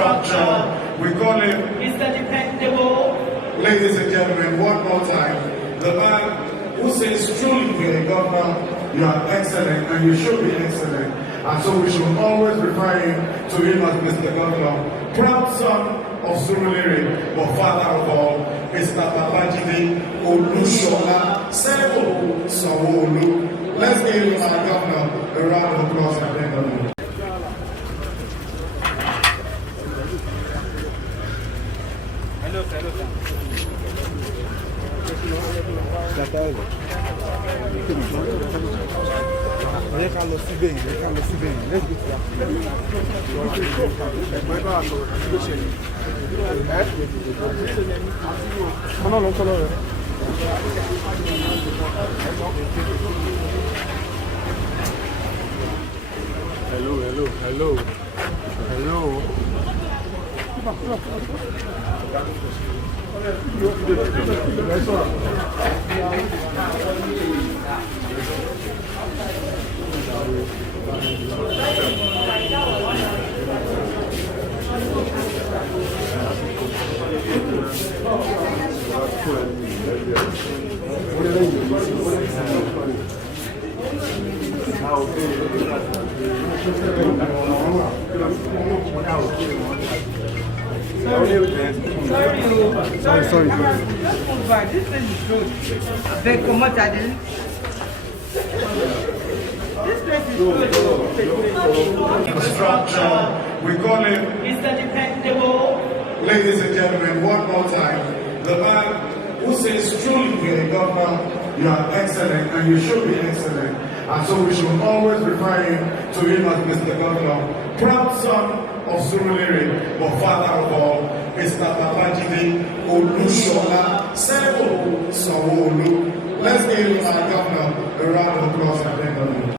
infrastructure. We call him Mr. Dependable. Ladies and gentlemen, one more time, the man who says truly you're a governor, you are excellent and you should be excellent. And so we should always refer to him as Mr. Governor, proud son of Surulere, but father of all, Mr. Babajide Olushola Sebo Sanwo-Olu. Let's give our governor a round of applause and thank him. Hello, sir. Let's go Hello. Sorry. Just move by. This place is good. They come out at this place is good. Infrastructure. We call him Mr. Dependable. Ladies and gentlemen, one more time, the man who says truly you're a governor, you are excellent and you should be excellent. And so we should always refer to him as Mr. Governor, proud son of Surulere, but father of all, Mr. Babajide Olushola Sebo Sanwo-Olu. Let's give our governor a round of applause and thank him.